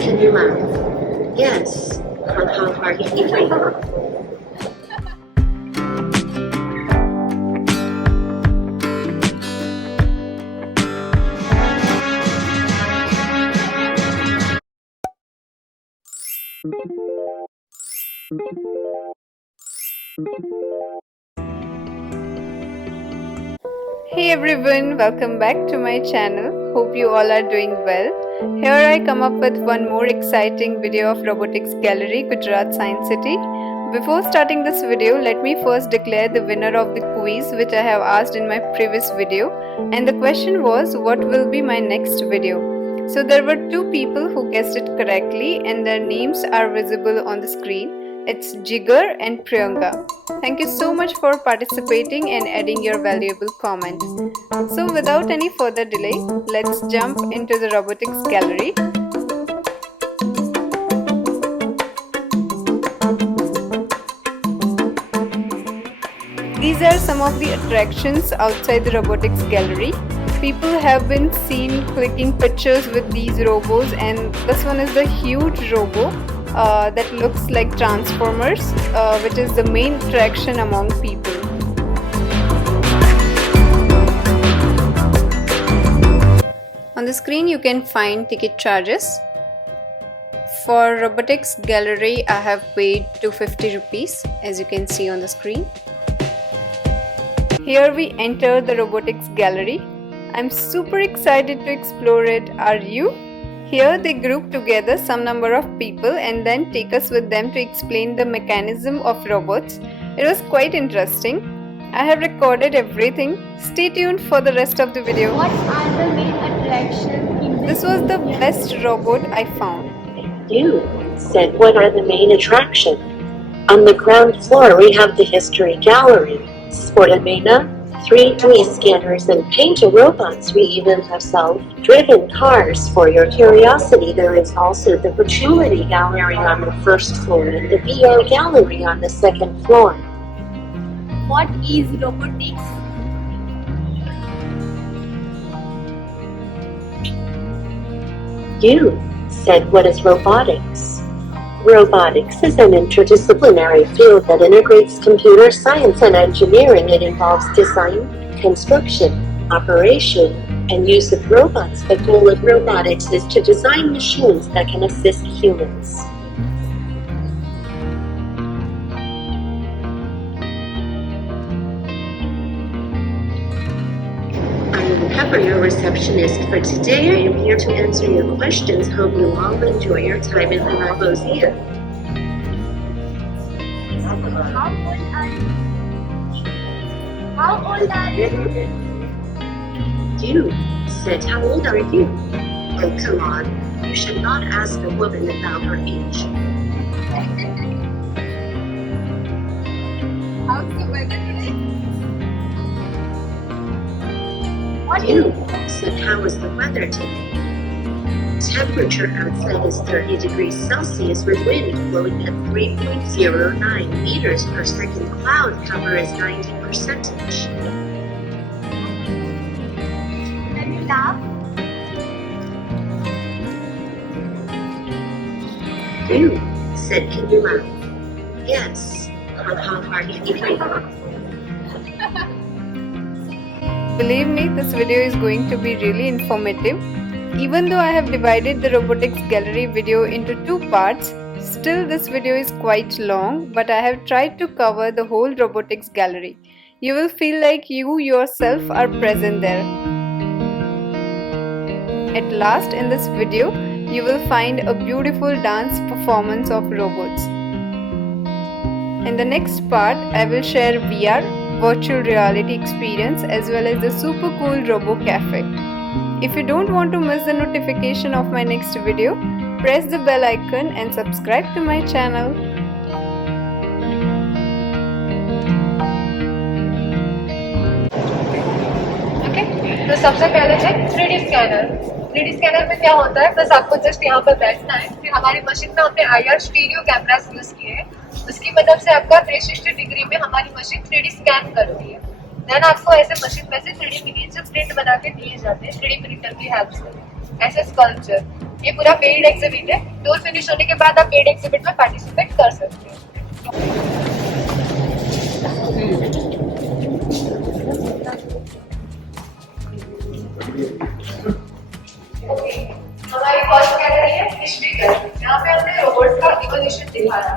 said, can you laugh? Yes. Ha ha ha. Hey everyone, welcome back to my channel. Hope you all are doing well. Here I come up with one more exciting video of Robotics Gallery, Gujarat Science City. Before starting this video, let me first declare the winner of the quiz which I have asked in my previous video. And the question was, what will be my next video? So there were two people who guessed it correctly and their names are visible on the screen. It's Jigar and Priyanka. Thank you so much for participating and adding your valuable comments. So without any further delay, let's jump into the robotics gallery. These are some of the attractions outside the robotics gallery. People have been seen clicking pictures with these robots, and this one is the huge robo that looks like Transformers, which is the main attraction among people. On the screen you can find ticket charges. For robotics gallery I have paid 250 rupees, as you can see on the screen. Here we enter the robotics gallery. I'm super excited to explore it. Are you? Here they group together some number of people and then take us with them to explain the mechanism of robots. It was quite interesting. I have recorded everything. Stay tuned for the rest of the video. What are the main attractions? This was the best robot I found. You said, what are the main attractions? On the ground floor we have the history gallery, sport arena, 3D scanners and paint-a-robots. We even have self-driven cars. For your curiosity, there is also the virtuality gallery on the first floor and the VR gallery on the second floor. What is robotics? You said, what is robotics? Robotics is an interdisciplinary field that integrates computer science and engineering. It involves design, construction, operation, and use of robots. The goal of robotics is to design machines that can assist humans. I am Pepper, your receptionist for today. I am here to answer your questions. Hope you all enjoy your time in the Robosia. How old are you? You said, how old are you? Oh, come on. You should not ask a woman about her age. How's the weather today? What You said, how is the weather today? Temperature outside is 30 degrees Celsius with wind blowing at 3.09 meters per second. Cloud cover is 90%. Can you laugh? You said, can you laugh? Yes. Ha ha ha. Believe me, this video is going to be really informative. Even though I have divided the robotics gallery video into two parts, still this video is quite long, but I have tried to cover the whole robotics gallery. You will feel like you yourself are present there. At last in this video, you will find a beautiful dance performance of robots. In the next part, I will share VR, virtual reality experience as well as the super cool Robo Cafe. If you don't want to miss the notification of my next video, press the bell icon and subscribe to my channel. Okay, तो सबसे पहले है 3D scanner. 3D scanner में क्या होता है, बस आपको जस्ट यहाँ पर बैठना है। फिर हमारी मशीन में हमने IR स्टीरियो कैमरास यूज किए हैं, उसकी मदद से आपका 360 डिग्री में हमारी मशीन 3D स्कैन करती है। देन आपको ऐसे मशीन में से 3D मिनीचर प्रिंट बना के दिए जाते हैं 3D प्रिंटर की हेल्प से, ऐसे स्कल्पचर। ये पूरा पेड एग्जिबिट है। टूर फिनिश होने के बाद आप पेड एग्जिबिट में पार्टिसिपेट कर सकते हो। हमारी फर्स्ट कैटेगरी है हिस्ट्री गैलरी। यहाँ पे हमने रोबोट्स का इवोल्यूशन दिखाया।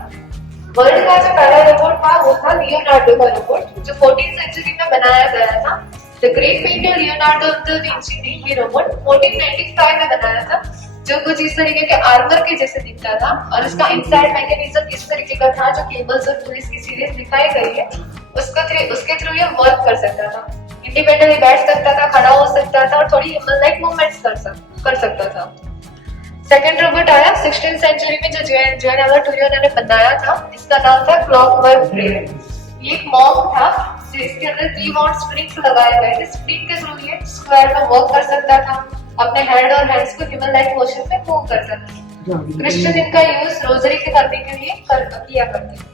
वर्ल्ड का जो पहला रोबोट था वो था लियोनार्डो का रोबोट, जो 14th सेंचुरी में बनाया गया था। The great painter Leonardo da Vinci ने ये रोबोट 1495 में बनाया था, जो कुछ इस तरीके के आर्मर के जैसे दिखता था और इसका इनसाइड मैकेनिज्म इस तरीके का था, जो केबल्स और पुलिस की सीरीज दिखाई गई है उसके थ्रू ये वर्क कर सकता था। इंडिपेंडेंटली बैठ सकता था, खड़ा हो सकता था और थोड़ी लाइक मूवमेंट्स कर सकता था। सेकंड रोबोट आया 16th सेंचुरी में, जो जोएन एल्बर्ट टूरियो ने बनाया था। इसका नाम था क्लॉकवर्क ब्रेन। ये एक मॉन्क था जिसके अंदर 3 माउंट स्प्रिंग्स लगाए गए थे। स्प्रिंग के थ्रू ये स्क्वायर में वर्क कर सकता था, अपने हेड और हैंड्स को ह्यूमन लाइक मोशन में मूव कर सकता था। क्रिश्चियन इनका यूज रोजरी के करने के लिए किया करते थे।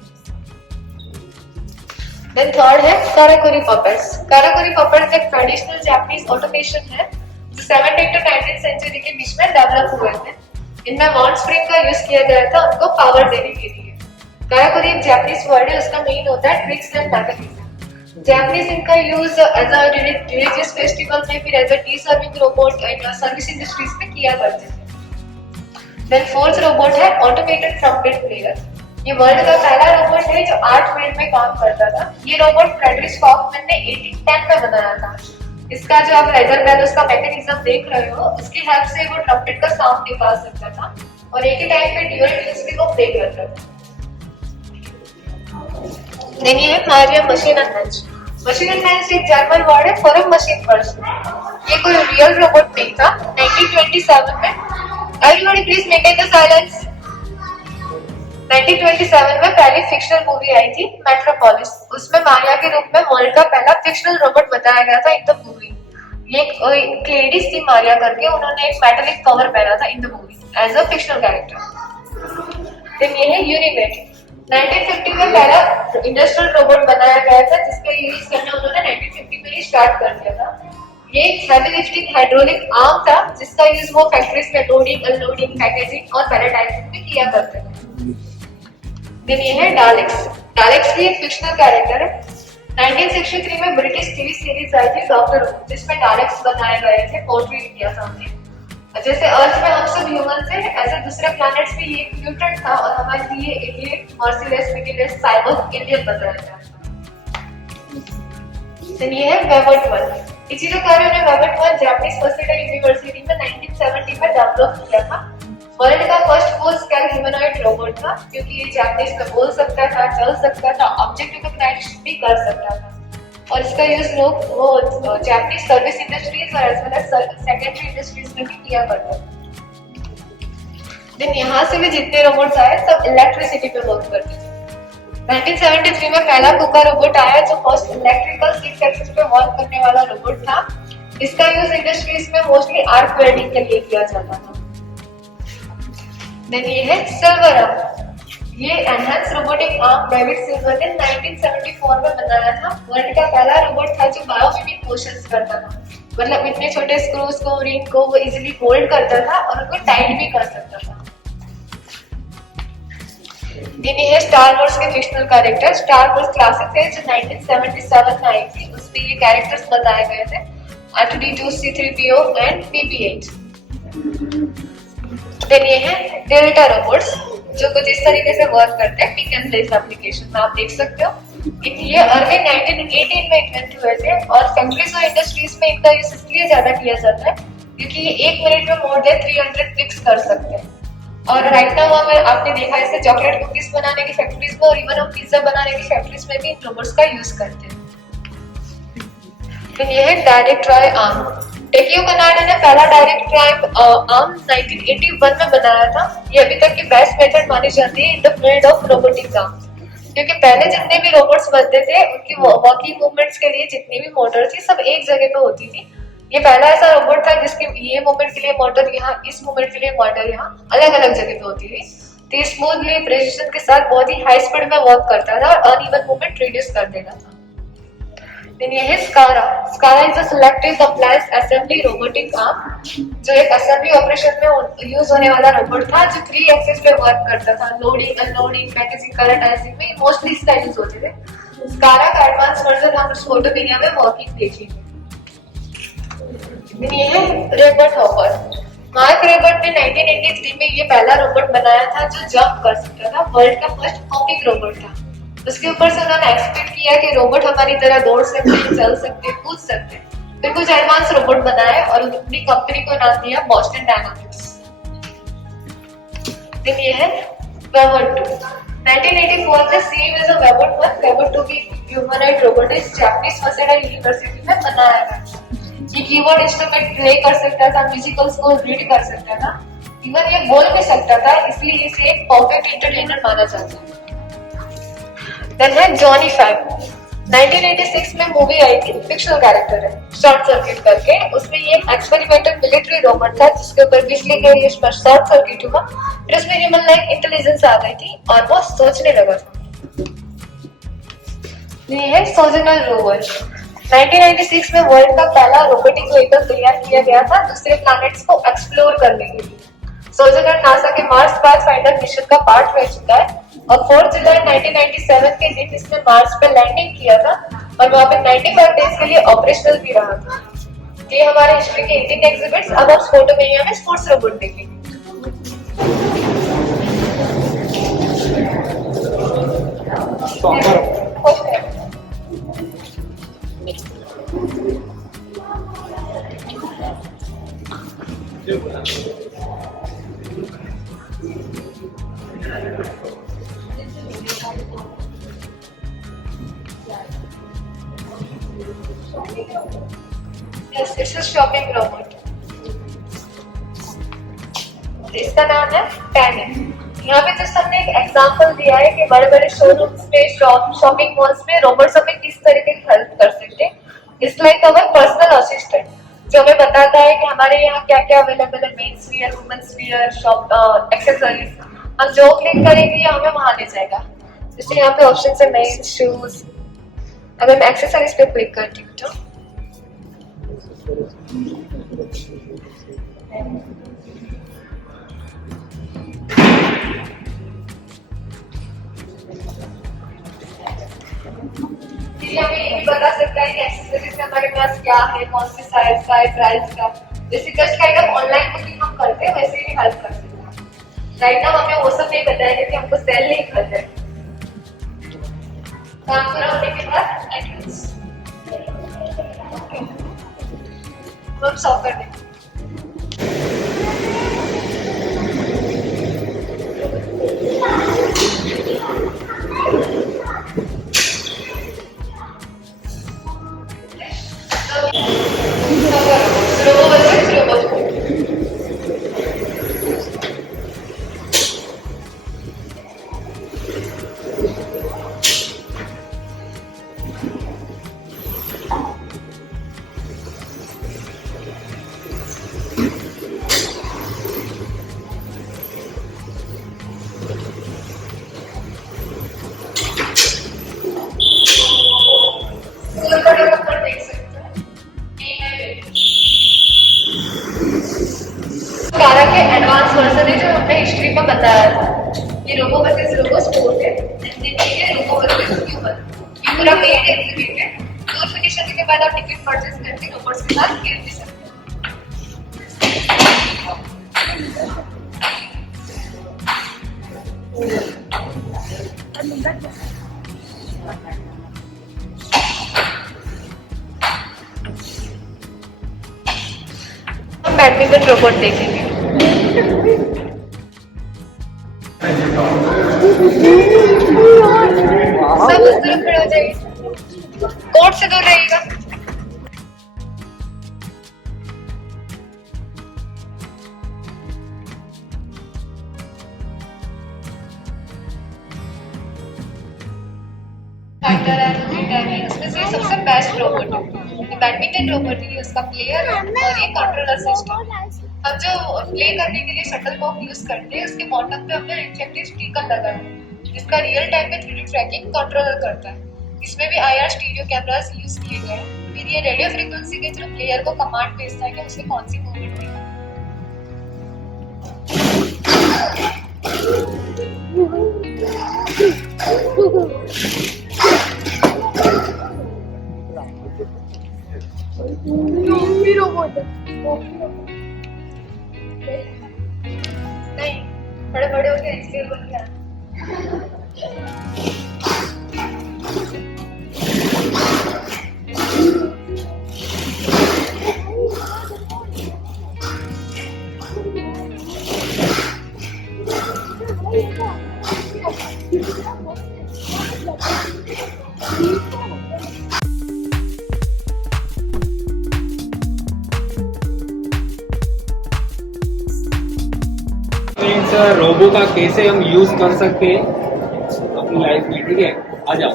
देन थर्ड है काराकोरी पपेट्स। काराकोरी पपेट्स एक ट्रेडिशनल जापानीज ऑटोमेशन है जो 17th to 19th सेंचुरी के बीच में डेवलप हुए थे। इनमें माउंट स्प्रिंग का यूज किया गया था उनको पावर देने के लिए। काराकोरी एक जापानीज वर्ड है, उसका मीन होता है ट्रिक्स एंड मैकेनिज्म। जापानीज इनका use as a religious festival में, फिर as a tea serving robot and service industries में किया करते थे। देन फोर्थ रोबोट है ऑटोमेटेड ट्रम्पेट प्लेयर। ये वर्ल्ड का पहला रोबोट है जो 8 मिनट में काम करता था। ये रोबोट फ्रेडरिक कॉफमैन ने 1810 में बनाया था। इसका जो आप लेदर बेल उसका मैकेनिज्म देख रहे हो, उसकी हेल्प से वो ट्रम्पेट का साउंड निकाल सकता था और एक ही टाइम पे ड्यूअल ट्यून्स भी वो प्ले करता था। देन ये है Maria machine enhance. Machine enhance एक जर्मन वर्ड है फॉर अ मशीन पर्सन। ये कोई रियल रोबोट नहीं था। 1927 में everybody please maintain the silence. 1927 में पहली फिक्शनल मूवी आई थी मेट्रोपोलिस। उसमें मारिया के रूप में वर्ल्ड का पहला फिक्शनल रोबोट बताया गया था इन द मूवी। ये एक लेडीज थी मारिया करके, उन्होंने एक मेटालिक कवर पहना था in the movie as a fictional character. Then ये है यूनिमेट। 1950 में पहला इंडस्ट्रियल रोबोट बनाया गया था जिसका यूज करना उन्होंने 1950 में ही स्टार्ट कर दिया था। ये एक हेवी लिफ्टिंग हाइड्रोलिक आर्म था जिसका यूज वो फैक्ट्रीज में लोडिंग, अनलोडिंग, पैकेजिंग और पैलेटाइजिंग में किया करते थे। देन ये है डालेक्स। डालेक्स भी एक फिक्शनल कैरेक्टर है। 1963 में ब्रिटिश टीवी सीरीज आई थी डॉक्टर हू, जिसमें डालेक्स बनाए गए थे, पोर्ट्रेट किया था हमने। जैसे अर्थ में हम सब ह्यूमन थे, ऐसे दूसरे प्लैनेट्स पे ये म्यूटेंट था और हमारे लिए alien, merciless, pitiless, cyborg, alien बताया जाता है। देन ये है वेबर्ट 1। इचिरो कारो ने वेबर्ट 1 जापानीज पर्सिडा यूनिवर्सिटी में 1970 में डेवलप किया था। वर्ल्ड का first full scale humanoid robot था, क्योंकि ये जापानीज में बोल सकता था, चल सकता था, ऑब्जेक्ट रिकॉग्निशन भी कर सकता था और इसका यूज लोग वो जापानीज सर्विस इंडस्ट्रीज और as well as secondary industries में भी किया करते थे। देन यहाँ से भी जितने रोबोट्स आए सब इलेक्ट्रिसिटी पे वर्क करते थे। 1973 में पहला कुका रोबोट आया जो फर्स्ट इलेक्ट्रिकल 6 एक्सिस पे वर्क करने वाला रोबोट था। इसका यूज इंडस्ट्रीज में मोस्टली आर्क वेल्डिंग के लिए किया जाता था। देन ये है सिल्वर आर्म। ये enhance robotic arm David silver ने 1974 में बनाया था। वर्ल्ड का पहला रोबोट था जो बायोमिमिक मोशंस करता था, मतलब इतने छोटे स्क्रूज को, रिंग को वो इजीली होल्ड करता था और उनको टाइट भी कर सकता था। देन ये है स्टार वॉर्स के fictional character. Star Wars classic है जो 1977 में आई थी। उसमें ये कैरेक्टर्स बताए गए थे, R2D2, C3PO and BB-8। Then ये है डेल्टा रोबोट्स जो कुछ इस तरीके से वर्क करते हैं। पिक एंड प्लेस एप्लीकेशन में आप देख सकते हो। ये अर्ली 1918 में इन्वेंट हुए थे और फैक्ट्रीज और इंडस्ट्रीज में इनका यूज इसलिए ज्यादा किया जाता है क्योंकि ये 1 मिनट में मोर देन 300 पिक्स कर सकते हैं। और राइट नाउ हमें आपने देखा इसे चॉकलेट कुकीज बनाने की फैक्ट्रीज में और इवन हम पिज्जा बनाने की फैक्ट्रीज में भी इन रोबोट्स का यूज करते हैं। फिर ये है डायरेक्ट ट्राई आर्म। टेकियो कनाडा ने पहला डायरेक्ट ट्राई आर्म 1981 में बनाया था। ये अभी तक की बेस्ट मेथड मानी जाती है in the field of robotics arm, क्योंकि पहले जितने भी रोबोट्स बनते थे उनकी वर्किंग मूवमेंट्स के लिए जितनी भी मोटर थी सब एक जगह पे होती थी। ये पहला ऐसा रोबोट था जिसके ये मूवमेंट के लिए मोटर यहाँ, इस मूवमेंट के लिए मोटर यहाँ, अलग अलग जगह पे होती थी। तो ये स्मूथली प्रिसिजन के साथ बहुत ही हाई स्पीड में वर्क करता था और अनइवन मूवमेंट रिड्यूस कर देता था। देन ये है SCARA. SCARA is a selective compliance assembly robotic arm, जो एक असेंबली ऑपरेशन में यूज होने वाला रोबोट था, जो 3 एक्सिस पे वर्क करता था। लोडिंग, अनलोडिंग, पैकेजिंग, पैलेटाइजिंग में मोस्टली इसका यूज होते थे। स्कारा का एडवांस वर्जन हम इस फोटो वीडियो में वर्किंग देखेंगे। देन ये है रोबोट हॉपर। मार्क रोबोट ने 1983 में ये पहला रोबोट बनाया था जो जंप कर सकता था। वर्ल्ड का फर्स्ट हॉपिंग रोबोट था। उसके ऊपर से उन्होंने एक्सपेक्ट किया कि रोबोट हमारी तरह दौड़ सकते हैं, चल सकते हैं, कूद सकते हैं। फिर कुछ एडवांस रोबोट बनाए और अपनी कंपनी को नाम दिया बॉस्टन डायनामिक्स। देन ये है वेबर 2। 1984 में सेम एज अ वेबर 1, वेबर 2 भी ह्यूमनॉइड रोबोट है, जापानीज मसेडा यूनिवर्सिटी में बनाया गया। ये कीबोर्ड इंस्ट्रूमेंट प्ले कर सकता था, म्यूजिकल्स को रीड कर सकता था, इवन ये बोल भी सकता था, इसलिए इसे एक परफेक्ट एंटरटेनर माना जाता है। देन है जॉनी फाइव। 1986 में मूवी आई थी, फिक्शनल कैरेक्टर है, शॉर्ट सर्किट करके। उसमें ये एक्सपेरिमेंटल मिलिट्री रोबोट था जिसके ऊपर बिजली के शॉर्ट सर्किट हुआ, फिर उसमें ह्यूमन लाइक इंटेलिजेंस आ गई थी और वो सोचने लगा था। ये है सोजनल रोवर। 1996 में वर्ल्ड का पहला रोबोटिक व्हीकल तैयार किया गया था दूसरे प्लैनेट्स को एक्सप्लोर करने के लिए। सोजनर नासा के मार्स पाथफाइंडर मिशन का पार्ट रह चुका है और 4 जुलाई 1997 के दिन इसने मार्स पे लैंडिंग किया था और वहां पे 95 डेज के लिए ऑपरेशनल भी रहा था। ये हमारे हिस्ट्री के 18 एग्जिबिट्स। अब आप फोटो में स्पोर्ट्स रोबोट देखेंगे। Yes, it's a shopping robot. इसका नाम है पैनिक। यहाँ पे जस्ट हमने एक एग्जांपल दिया है कि बड़े बड़े शोरूम्स में, शॉपिंग मॉल्स में रोबोट्स हमें किस तरीके की हेल्प कर सकते हैं। It's like our personal assistant जो हमें बताता है कि हमारे यहाँ क्या क्या अवेलेबल है, men's wear, women's wear, shop accessories. हम जो क्लिक करेंगे हमें वहां ले जाएगा। जैसे यहाँ पे ऑप्शन है मेंस शूज। अगर मैं एक्सेसरीज पे क्लिक करती हूँ तो हमें ये भी बता सकता है कि एक्सेसरीज में हमारे पास क्या है, कौन सी साइज का है, प्राइस का। जैसे just kind of online booking हम करते हैं वैसे ही हेल्प कर सकते हैं। राइट नाउ हमें वो सब नहीं बताया कि हमको सेल नहीं करना है। काम पूरा होने के बाद एंट्रेंस हम सॉल्व कर देंगे। स्कारा के एडवांस वर्जन है जो हमने हिस्ट्री में बताया था। ये रोबो वर्सेस रोबो स्पोर्ट है। ये रोबो वर्सेस ह्यूमन। ये पूरा पेड एग्जीबिट है। टूर फिनिश होने के बाद आप टिकट परचेज करके रोबोट्स के साथ खेल भी सकते हैं। बैडमिंटन रोबोट देखेंगे। सब उस तरफ खड़े हो जाइए, कोर्ट से दूर रहिएगा। उसमें से सबसे बेस्ट रोबोट है बैडमिंटन रोबोट है। उसका प्लेयर और ये कंट्रोलर सिस्टम। अब जो प्ले करने के लिए शटल कॉक यूज करते हैं उसके बॉटम पे हमने रिफ्लेक्टिव स्टिकर लगा है जिसका रियल टाइम में 3D ट्रैकिंग कंट्रोलर करता है। इसमें भी IR स्टीरियो कैमरास यूज किए गए हैं। फिर ये रेडियो फ्रीक्वेंसी के थ्रू प्लेयर को कमांड भेजता है कि उसने कौन सी मूवमेंट दी। Zombie robot. नहीं, बड़े बड़े होते हैं इसलिए बन गया। रोबो का कैसे हम यूज कर सकते हैं अपनी लाइफ में, ठीक है। आ जाओ।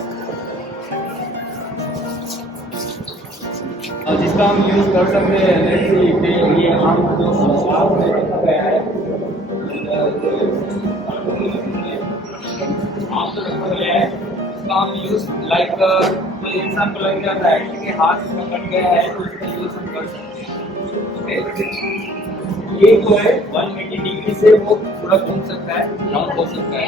और जिसका हम यूज कर सकते हैं ये हम जो इसका हम यूज लाइक कोई इंसान को लग जाता है, ठीक है, हाथ इसका कट गया है तो इसका यूज हम कर सकते हैं, ओके। ये जो है 180 डिग्री से वो पूरा घूम सकता है, राउंड हो सकता है।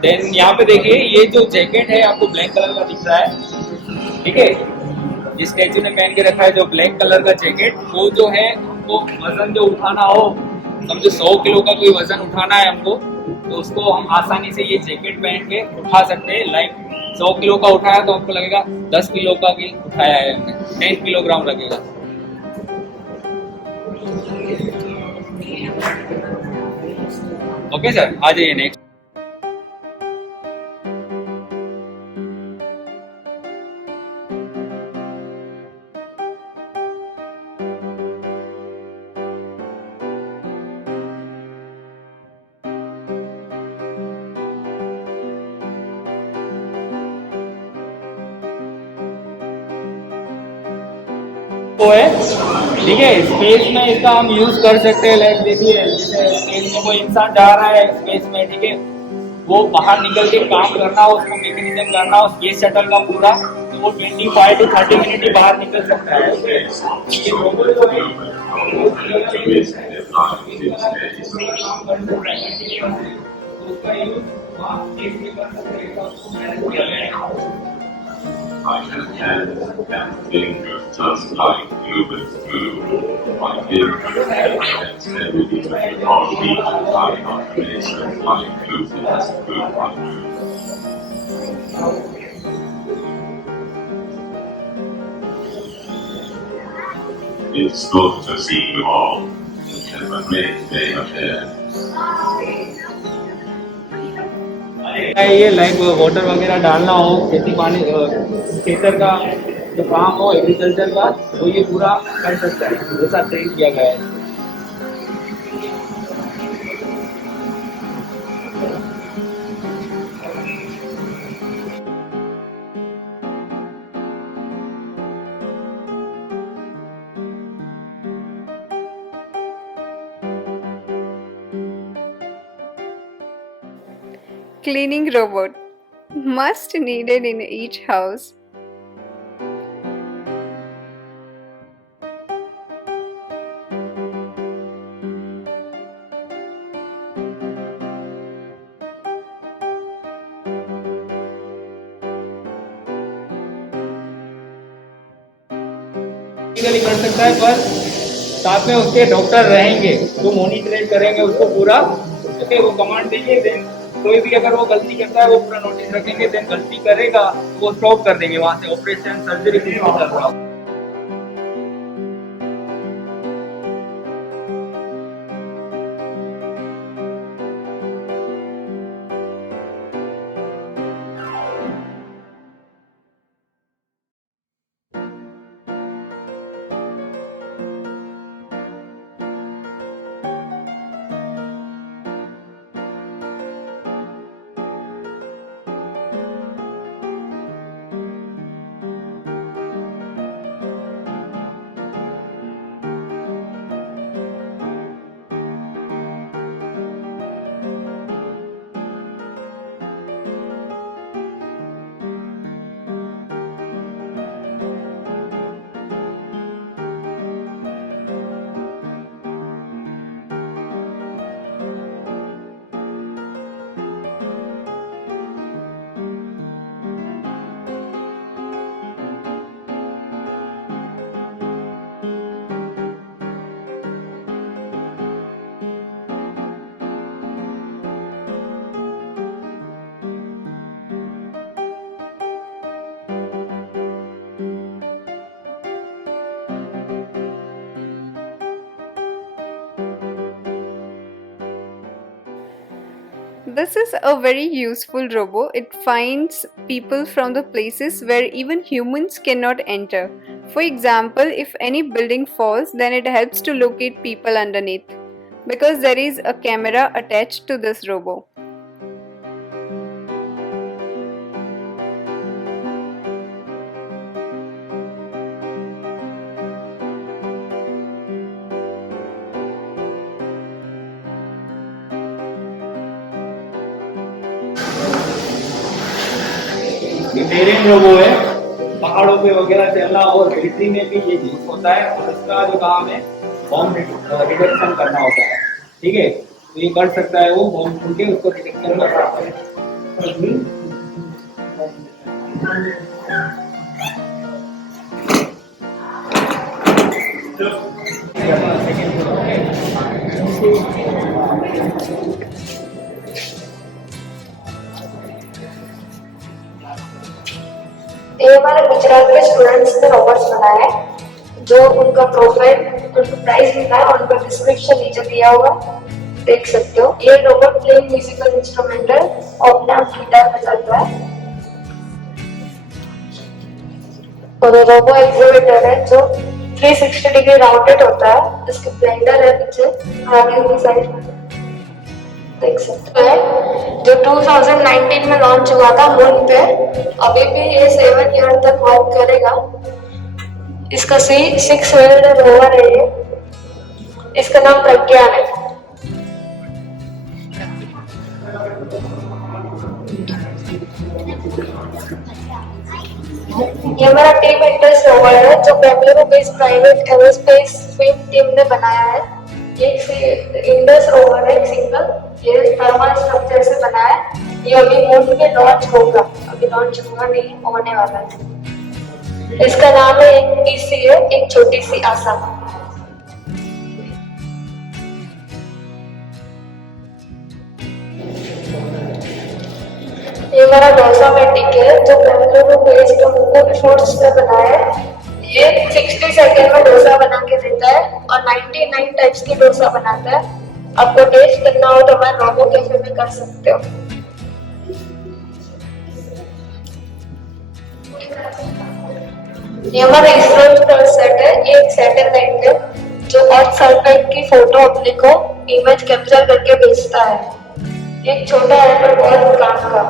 देन यहाँ पे देखिए ये जो जैकेट है आपको ब्लैक कलर का दिख रहा है, ठीक है। जिस स्टैचू ने पहन के रखा है जो ब्लैक कलर का जैकेट, वो जो है हमको वजन जो उठाना हो, समझो 100 किलो का कोई वजन उठाना है हमको, तो उसको हम आसानी से ये जैकेट पहन के उठा सकते हैं। लाइक 100 किलो का उठाया तो हमको लगेगा 10 किलो का भी उठाया है हमने, 10 किलोग्राम लगेगा। ओके सर, आ जाइए नेक्स्ट। तो है, ठीक है, स्पेस में इसका हम यूज कर सकते हैं। लाइक देखिए जैसे स्पेस में कोई इंसान जा रहा है स्पेस में, ठीक है, वो बाहर निकल के काम करना हो, उसको मैकेनिज्म करना हो स्पेस शटल का पूरा, तो वो 25 to 30 मिनट ही बाहर निकल सकता है। ये रोबोट जो है उसका यूज वहाँ स्पेस में कर सकते हैं, उसको मैनेज किया गया है। I can hands and fingers just like humans do. My fingers and everything are being high operations like humans do. It's good to see you all. Have a great day ahead. ये like water वगैरह डालना हो, खेती पानी खेतर का जो काम हो एग्रीकल्चर का, तो ये पूरा कर सकता है, जैसा ट्रेन किया गया है। Cleaning robot, must needed in each house. कर सकता है, पर साथ में उसके डॉक्टर रहेंगे जो मॉनिटरिंग करेंगे उसको पूरा, ओके। वो कमांड देंगे, देन कोई भी अगर वो गलती करता है वो पूरा नोटिस रखेंगे, देन गलती करेगा वो स्टॉप कर देंगे, वहां से ऑपरेशन सर्जरी कुछ भी चल रहा हो। This is a very useful robo. It finds people from the places where even humans cannot enter. For example, if any building falls, then it helps to locate people underneath because there is a camera attached to this robo. ये terrain robo है, पहाड़ों पे वगैरह चलना और मिलिट्री में भी ये यूज होता है और इसका जो काम है बॉम्ब डिटेक्शन करना होता है। ठीक है, तो ये कर सकता है, वो बॉम्ब सुन के उसको डिटेक्शन कर सकता है। ये हमारे गुजरात के स्टूडेंट्स ने रोबोट्स बनाए हैं, जो उनका प्रोफाइल, उनको प्राइस मिला है और उनका डिस्क्रिप्शन नीचे दिया हुआ देख सकते हो। ये रोबोट प्लेइंग म्यूजिकल इंस्ट्रूमेंट है और अपने आप गिटार बजाता है। और रोबो एग्जीबिटर है जो 360 डिग्री राउंडेड होता है, इसके ब्लेंडर है पीछे आगे की साइड में देख सकते हैं, जो 2019 में लॉन्च हुआ था मून पे। अभी भी ये 7 ईयर तक वर्क करेगा। इसका 6 व्हील्ड रोवर है ये। इसका नाम प्रज्ञान है। ये हमारा टीम इंडस रोवर है जो Bengaluru based private aerospace film team ने बनाया है। ये इंडस रोवर है सिंगल, ये थर्मल स्ट्रक्चर से बना है। ये अभी मून पे लॉन्च होगा, अभी लॉन्च हुआ नहीं, होने वाला है। इसका नाम है एक ईसी है, एक छोटी सी आशा। ये हमारा डोसा मैटिक है जो बेंगलुरु बेस्ड फूड फूड्स ने बनाया है। ये 60 सेकेंड में डोसा बना के देता है और 99 टाइप्स की डोसा बनाता है। आपको टेस्ट करना हो तो हमारे रोबो कैफे में कर सकते हो। ये हमारा इसरो सेट है। ये एक सैटेलाइट है जो अर्थ सरफेस की फोटो अपने को इमेज कैप्चर करके भेजता है। एक छोटा है पर बहुत काम का।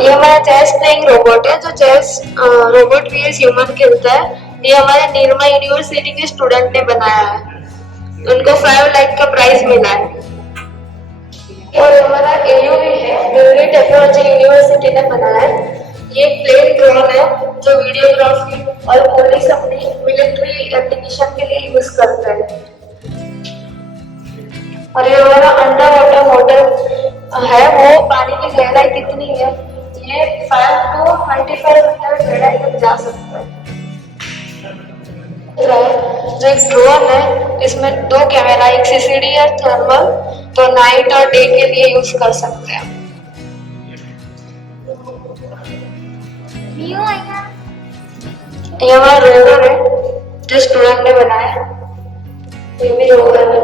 ये हमारा चेस प्लेइंग रोबोट है जो चेस रोबोट vs ह्यूमन खेलता है। ये हमारे नीरमा यूनिवर्सिटी के स्टूडेंट ने बनाया है, उनको 5 लाख का प्राइज मिला है। और हमारा AUV है, दिल्ली टेक्नोलॉजी यूनिवर्सिटी ने बनाया है। ये प्लेन ड्रोन है जो वीडियोग्राफी और पुलिस अपनी मिलिट्री एप्लीकेशन के लिए यूज करता है। और ये हमारा अंडर वाटर मोटर है, वो पानी की गहराई कितनी है, ये 5 to 25 मीटर गहराई तक जा सकता है। जो एक ड्रोन है, इसमें 2 कैमरा, एक CCD और थर्मल, तो नाइट और डे के लिए यूज कर सकते हैं। ये हमारा रोवर है जो स्टूडेंट ने बनाया है। ये भी रोवर है।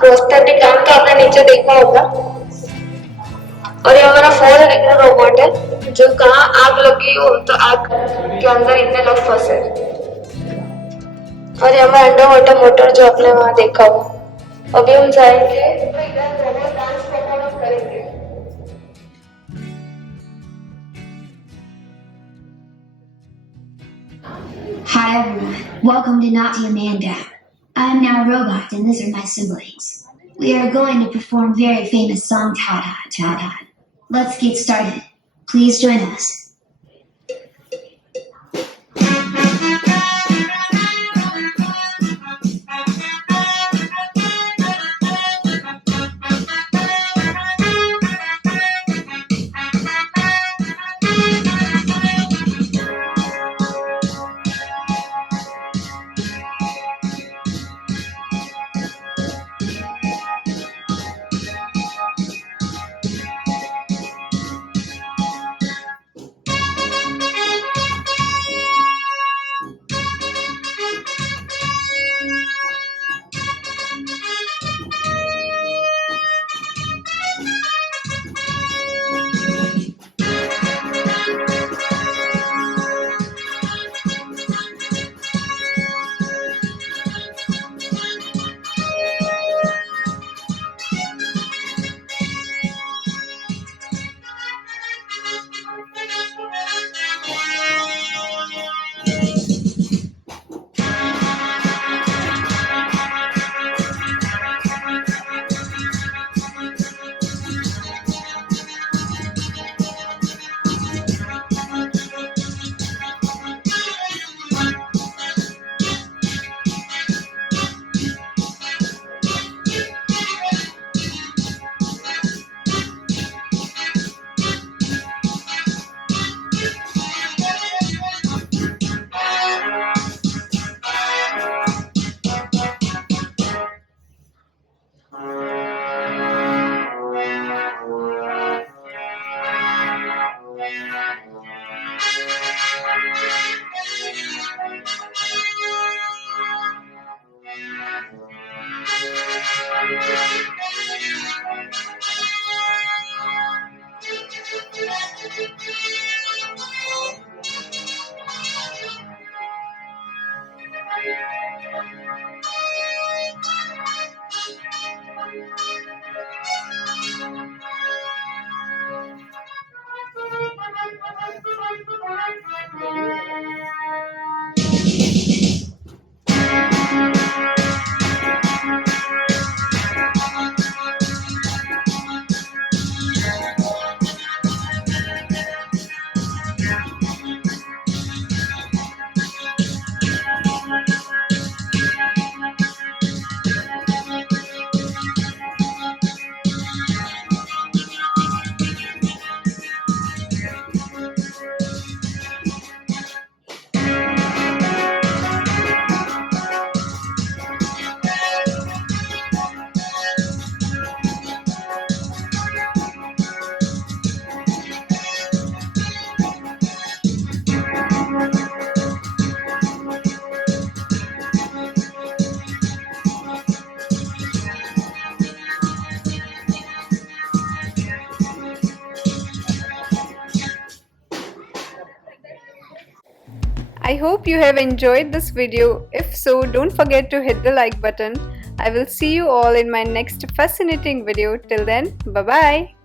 प्रोस्थेटिक आर्म तो आपने नीचे देखा होगा। और ये हमारा 4 लेगर रोबोट है जो कहाँ आग लगी हो तो आग के अंदर इतने लोग फंसे। और ये हमारा अंडर वाटर मोटर जो आपने वहाँ देखा हो। अभी हम जाएंगे तो इधर डांस परफॉर्मेंस करेंगे। Hi everyone, welcome to Natia Manda. I am now a robot and these are my siblings. We are going to perform very famous song Ta-Da, Ta-Da. Let's get started. Please join us. I hope you have enjoyed this video. If so, don't forget to hit the like button. I will see you all in my next fascinating video. Till then, bye bye.